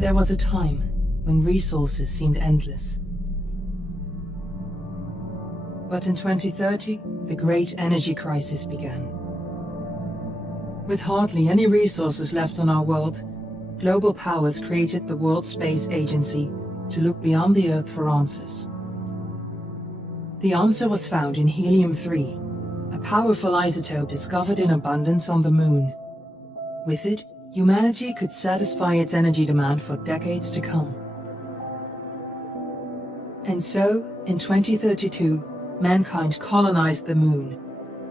There was a time when resources seemed endless. But in 2030, the great energy crisis began. With hardly any resources left on our world, global powers created the World Space Agency to look beyond the Earth for answers. The answer was found in helium-3, a powerful isotope discovered in abundance on the Moon. With it, humanity could satisfy its energy demand for decades to come. And so, in 2032, mankind colonized the Moon.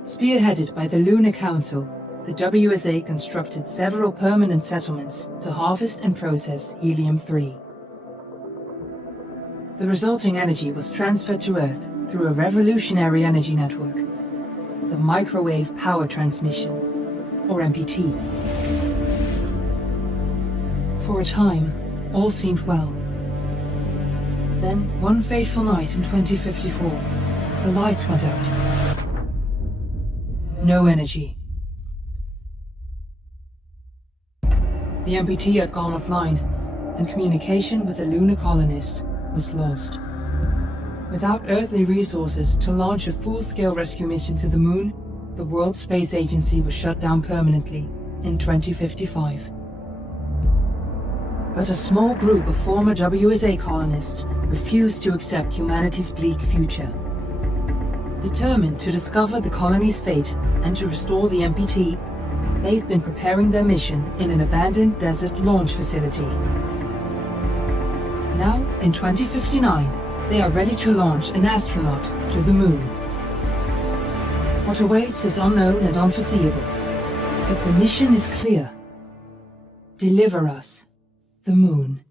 Spearheaded by the Lunar Council, the WSA constructed several permanent settlements to harvest and process helium-3. The resulting energy was transferred to Earth through a revolutionary energy network, the Microwave Power Transmission, or MPT. For a time, all seemed well. Then, one fateful night in 2054, the lights went out. No energy. The MPT had gone offline, and communication with the lunar colonist was lost. Without earthly resources to launch a full-scale rescue mission to the Moon, the World Space Agency was shut down permanently in 2055. But a small group of former WSA colonists refused to accept humanity's bleak future. Determined to discover the colony's fate and to restore the MPT, they've been preparing their mission in an abandoned desert launch facility. Now, in 2059, they are ready to launch an astronaut to the Moon. What awaits is unknown and unforeseeable, but the mission is clear. Deliver us the Moon.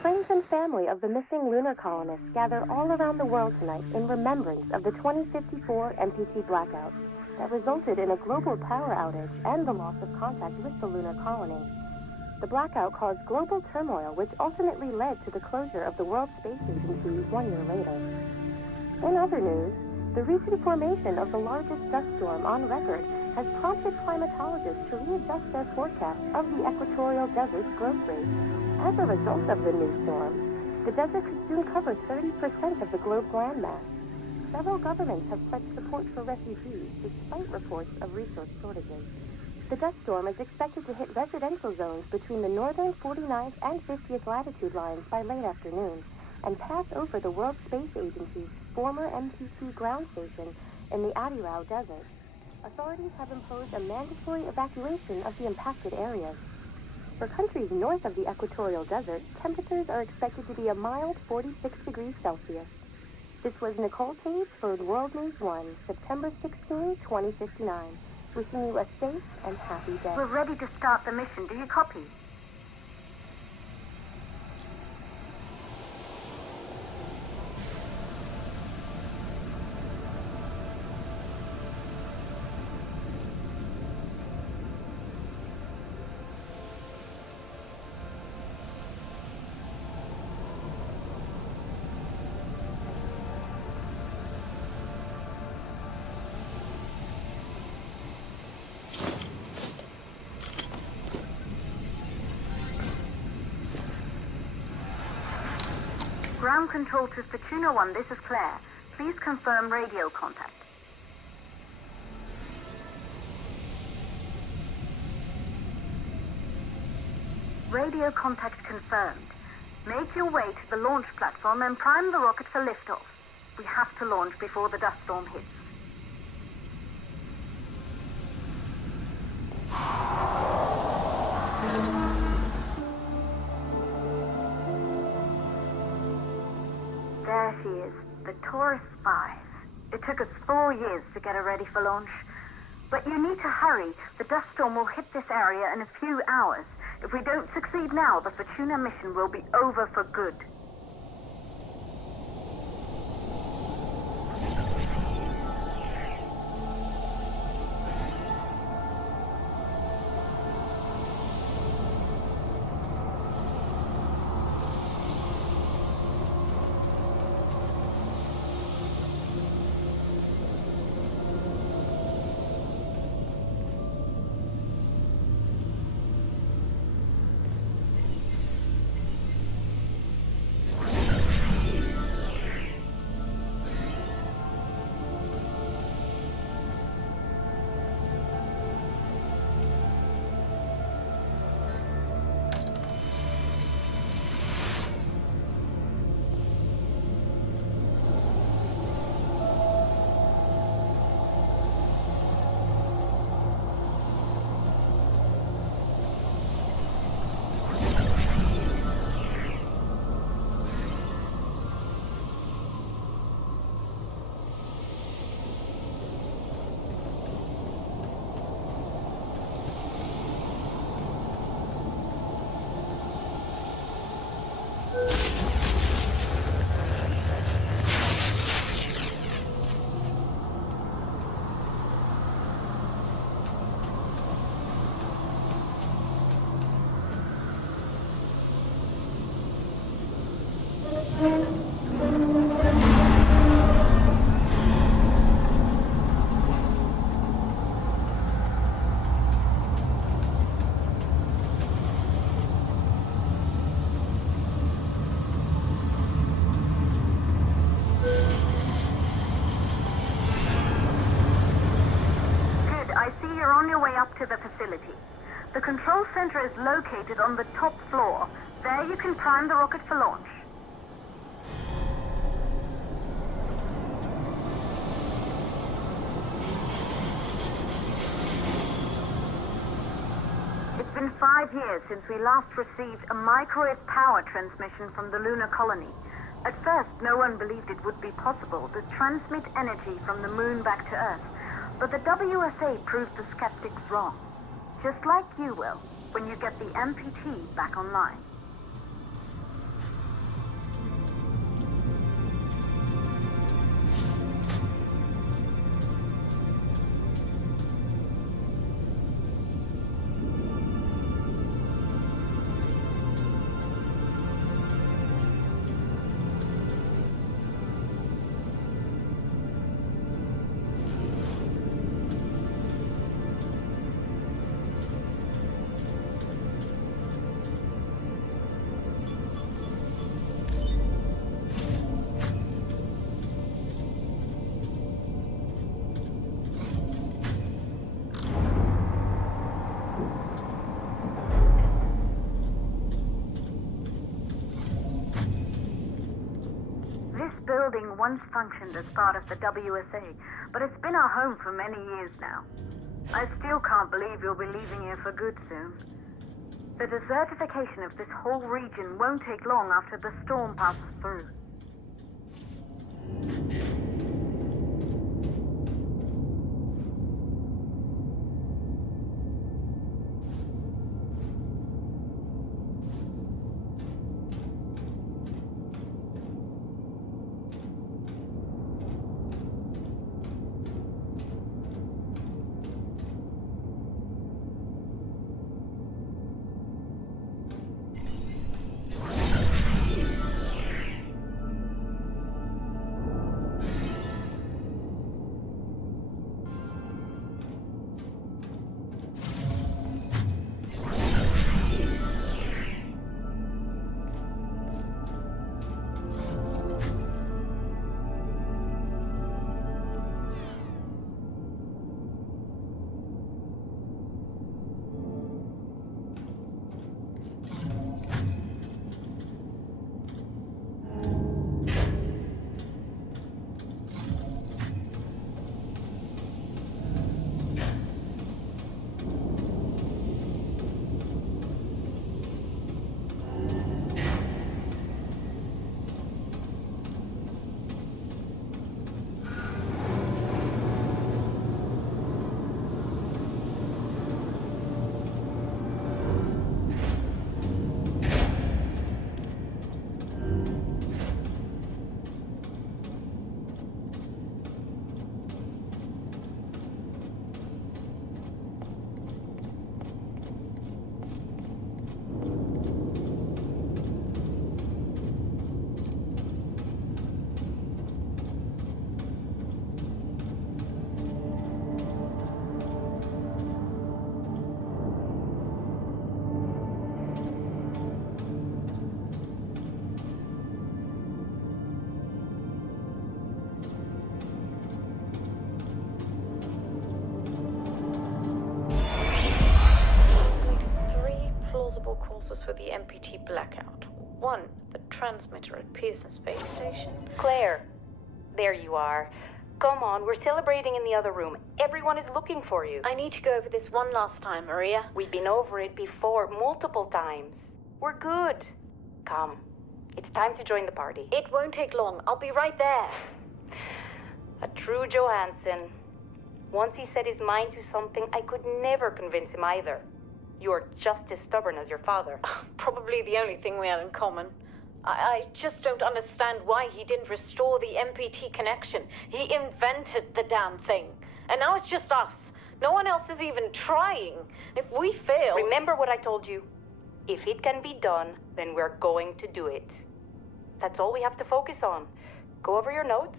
Friends and family of the missing lunar colonists gather all around the world tonight in remembrance of the 2054 MPT blackout that resulted in a global power outage and the loss of contact with the lunar colony. The blackout caused global turmoil, which ultimately led to the closure of the World Space Agency 1 year later. In other news, the recent formation of the largest dust storm on record has prompted climatologists to readjust their forecast of the equatorial desert's growth rate. As a result of the new storm, the desert could soon cover 30% of the globe's landmass. Several governments have pledged support for refugees, despite reports of resource shortages. The dust storm is expected to hit residential zones between the northern 49th and 50th latitude lines by late afternoon, and pass over the World Space Agency's former MPT ground station in the Adirau Desert. Authorities have imposed a mandatory evacuation of the impacted areas. For countries north of the equatorial desert, temperatures are expected to be a mild 46 degrees Celsius. This was Nicole Tage for World News 1, September 16, 2059. Wishing you a safe and happy day. We're ready to start the mission. Do you copy? Ground control to Fortuna 1, this is Claire. Please confirm radio contact. Radio contact confirmed. Make your way to the launch platform and prime the rocket for liftoff. We have to launch before the dust storm hits. There she is, the Taurus 5. It took us 4 years to get her ready for launch. But you need to hurry. The dust storm will hit this area in a few hours. If we don't succeed now, the Fortuna mission will be over for good. To the facility. The control center is located on the top floor. There you can prime the rocket for launch. It's been 5 years since we last received a microwave power transmission from the lunar colony. At first, no one believed it would be possible to transmit energy from the moon back to Earth. But the WSA proved the skeptics wrong. Just like you will, when you get the MPT back online. Building once functioned as part of the WSA, but it's been our home for many years now. I still can't believe you'll be leaving here for good soon. The desertification of this whole region won't take long after the storm passes through. transmitter at Pearson Space Station. Claire, there you are. Come on, we're celebrating in the other room. Everyone is looking for you. I need to go over this one last time, Maria. We've been over it before, multiple times. We're good. Come, it's time to join the party. It won't take long. I'll be right there. A true Johansson. Once he set his mind to something, I could never convince him either. You're just as stubborn as your father. Probably the only thing we had in common. I just don't understand why he didn't restore the MPT connection. He invented the damn thing. And now it's just us. No one else is even trying. If we fail... Remember what I told you. If it can be done, then we're going to do it. That's all we have to focus on. Go over your notes.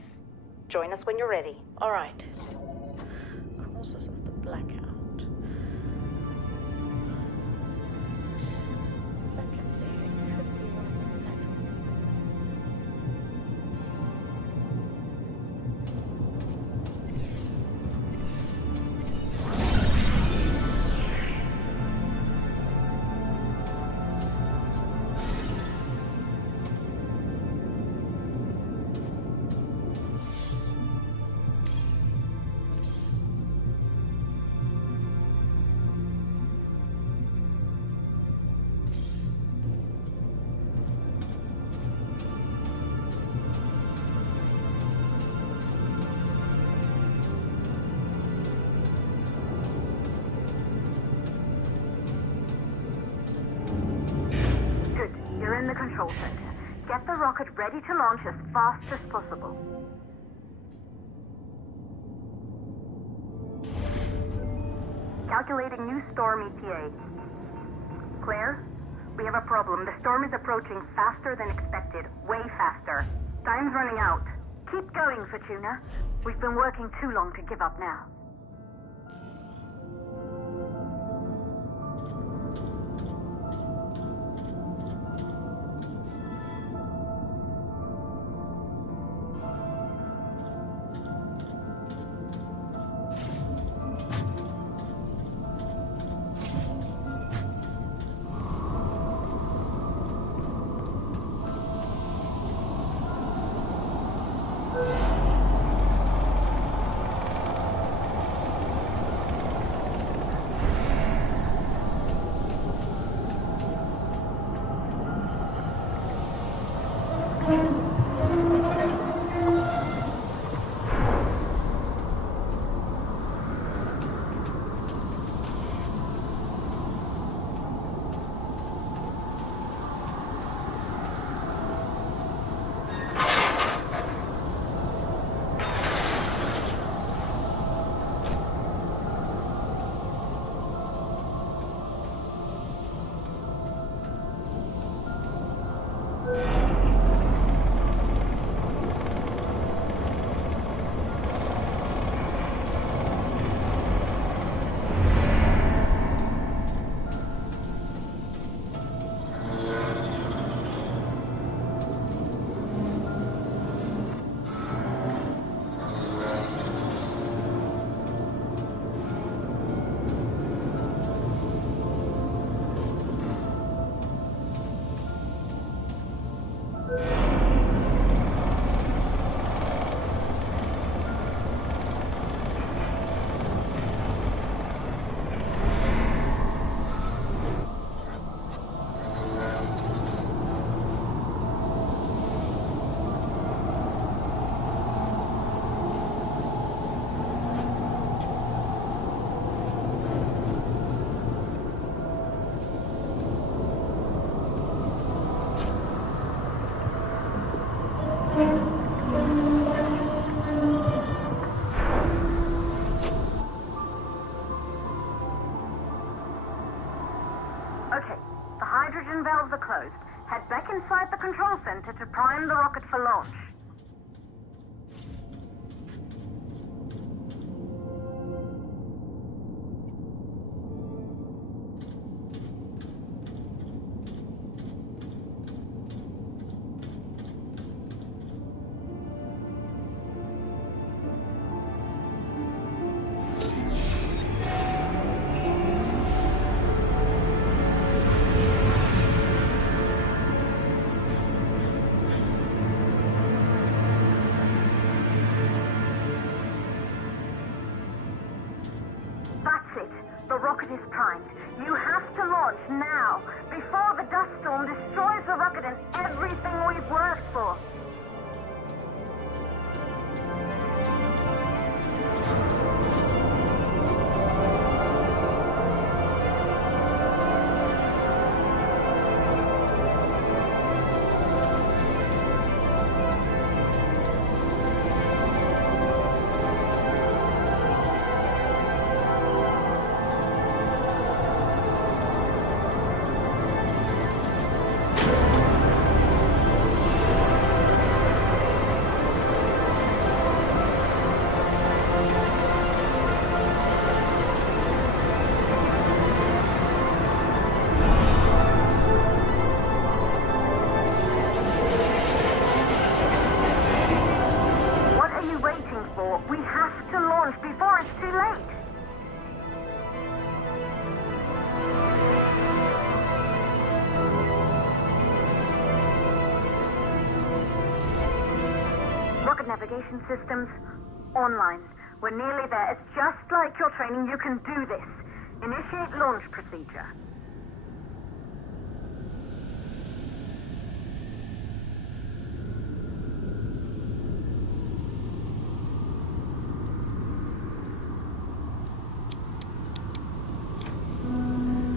Join us when you're ready. All right. Causes of the blackout. Secondly, it could be one of the in the control center. Get the rocket ready to launch as fast as possible. Calculating new storm ETA. Claire, we have a problem. The storm is approaching faster than expected. Way faster. Time's running out. Keep going, Fortuna. We've been working too long to give up now. Okay, the hydrogen valves are closed. Head back inside the control center to prime the rocket for launch. rocket is primed. You have to launch now, before the dust storm destroys the rocket and everything we've worked for. We have to launch before it's too late. Rocket navigation systems online. We're nearly there. It's just like your training. You can do this. Initiate launch procedure.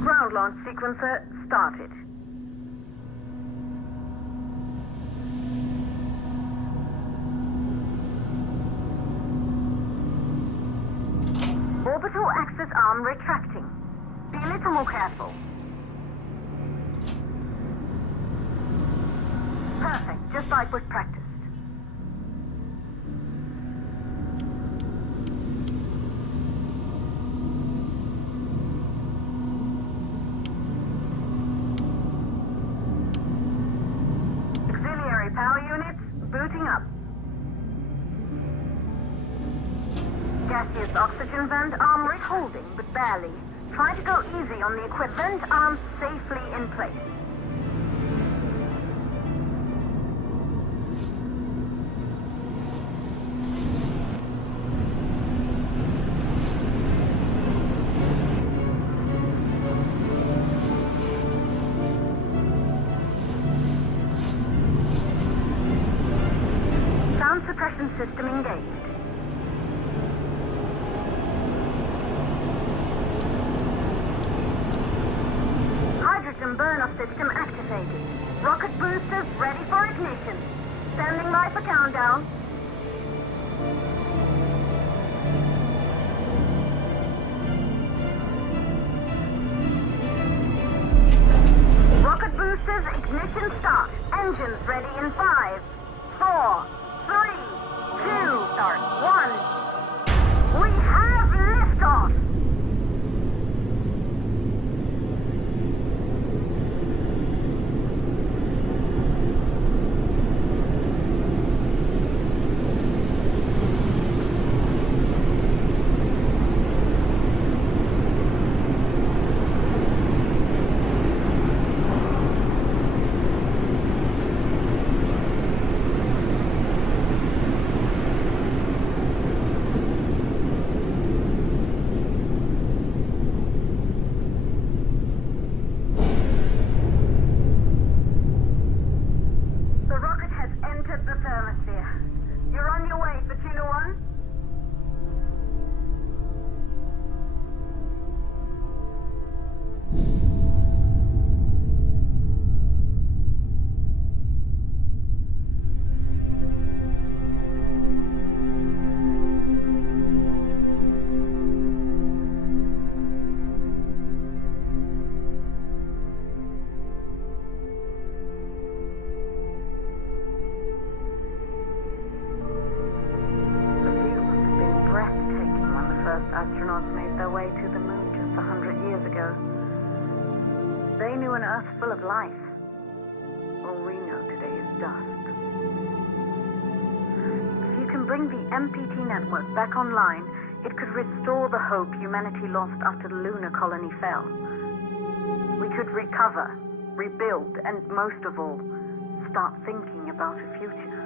Ground launch sequencer started. Orbital axis arm retracting. Be a little more careful. Perfect, just like we've practiced. Auxiliary power units booting up. Gaseous oxygen vent arm holding, but barely. Try to go easy on the equipment arms safely in place. Sound suppression system engaged. Hydrogen burn-off system activated. Rocket boosters ready for ignition. Standing by for countdown. Rocket boosters ignition start. Engines ready in 5, 4, 3, 2, start, 1. We have liftoff! The rocket has entered the thermosphere. You're on your way, Fortuna 1. The view must have been breathtaking when the first astronauts made their way to the moon just 100 years ago. They knew an Earth full of life. All we know today is dust. If you can bring the MPT network back online, it could restore the hope humanity lost after the lunar colony fell. We could recover, rebuild, and most of all, start thinking about a future.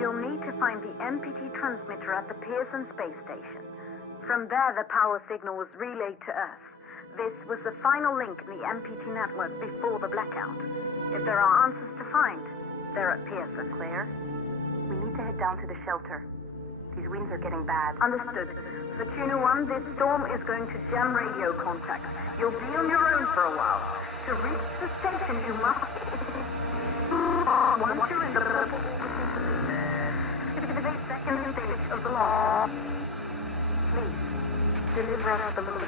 You'll need to find the MPT transmitter at the Pearson space station. From there, the power signal was relayed to Earth. This was the final link in the MPT network before the blackout. If there are answers to find, they're at Pearson. Claire, we need to head down to the shelter. These winds are getting bad. Understood. For Tuna 1, this storm is going to jam radio contact. You'll be on your own for a while. To reach the station, you must... Once you're in the purple... 58-second stage of the law. Please, deliver us the moon.